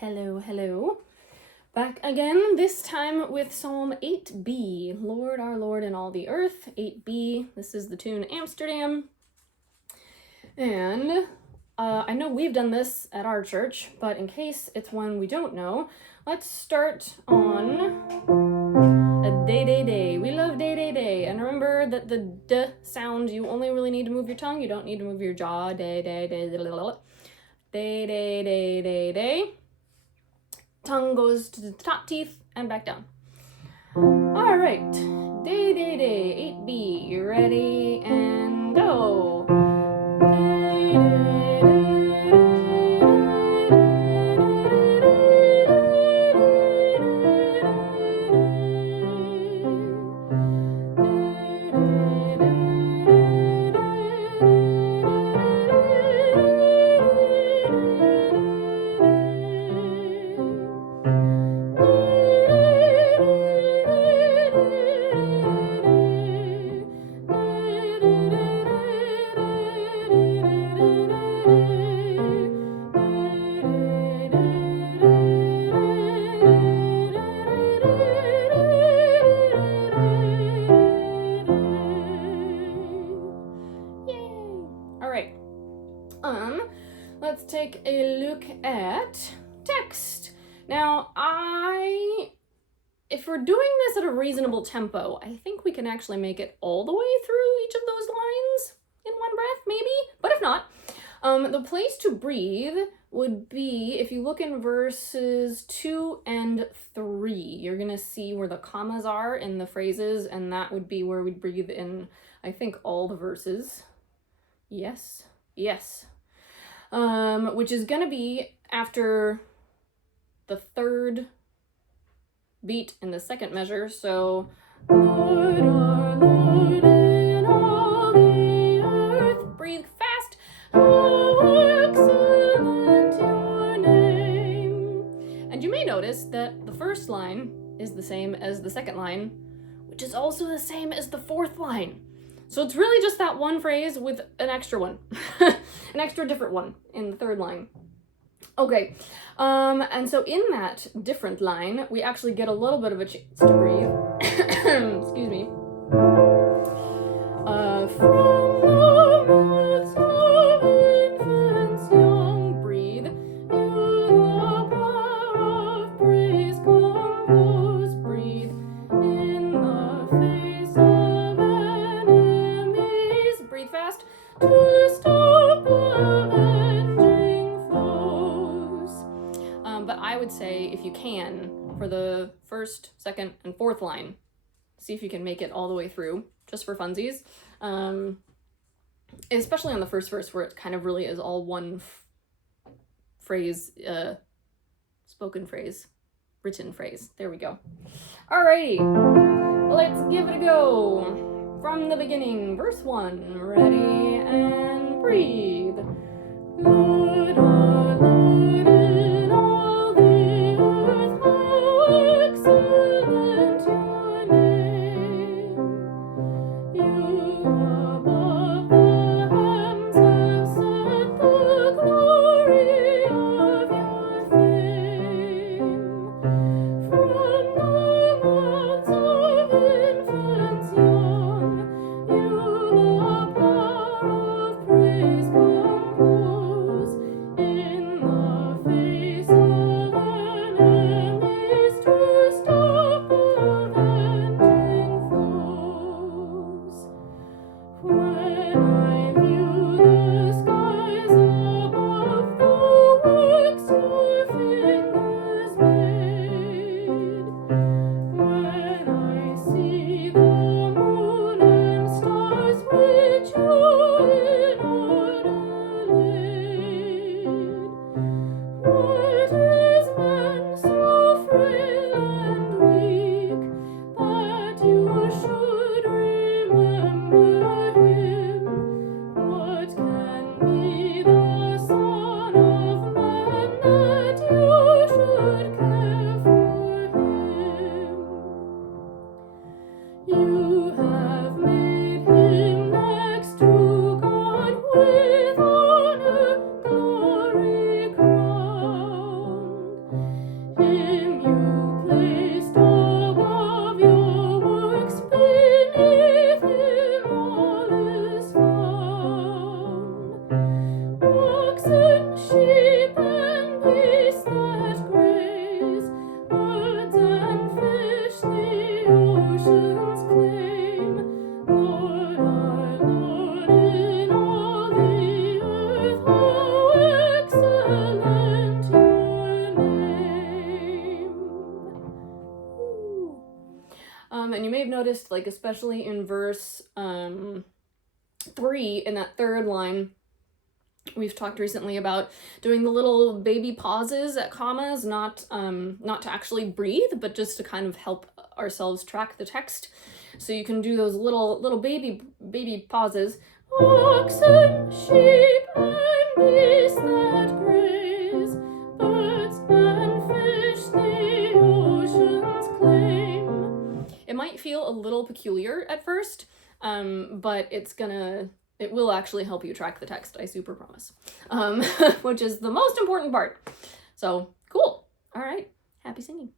Hello, hello. Back again, this time with Psalm 8b, Lord our Lord in all the earth, 8b. This is the tune Amsterdam. And I know we've done this at our church, but in case it's one we don't know, let's start on a day, day, day. We love day, day, day. And remember that the d sound, you only really need to move your tongue. You don't need to move your jaw. Day, day, day, day, day, day, day, day, day. Tongue goes to the top teeth and back down. All right, day, day, day, 8b. You ready? And go. Day, day, let's take a look at text. Now, if we're doing this at a reasonable tempo, I think we can actually make it all the way through each of those lines in one breath, maybe, but if not, the place to breathe would be, if you look in verses 2 and 3, you're gonna see where the commas are in the phrases, and that would be where we'd breathe in, I think, all the verses. Yes. Which is gonna be after the third beat in the second measure. So, Lord, our Lord in all the earth, breathe fast. How excellent your name. And you may notice that the first line is the same as the second line, which is also the same as the fourth line. So it's really just that one phrase with an extra one, an extra different one in the third line. Okay, and so in that different line, we actually get a little bit of a chance to breathe. Excuse me. From the mouths of infants young, breathe. You the power of praise compose, breathe. In the face of enemies, breathe fast. To stop avenging foes. But I would say, if you can, for the first, second, and fourth line, see if you can make it all the way through, just for funsies. Especially on the first verse, where it kind of really is all one phrase, spoken phrase, written phrase. There we go. Alrighty, let's give it a go. From the beginning, verse 1, ready and breathe. Lord, our Lord in all the earth, how excellent your name. You above the heavens have set the glory of your fame. From the mouths of infants young, you the power of praise compose. In I've noticed, like, especially in verse 3, in that third line, we've talked recently about doing the little baby pauses at commas, not to actually breathe, but just to kind of help ourselves track the text. So you can do those little baby pauses. Oxen, sheep, and beasts that graze, birds and fish the oceans claim. It might feel a little peculiar at first, but it will actually help you track the text, I super promise. Which is the most important part. So, cool. All right. Happy singing.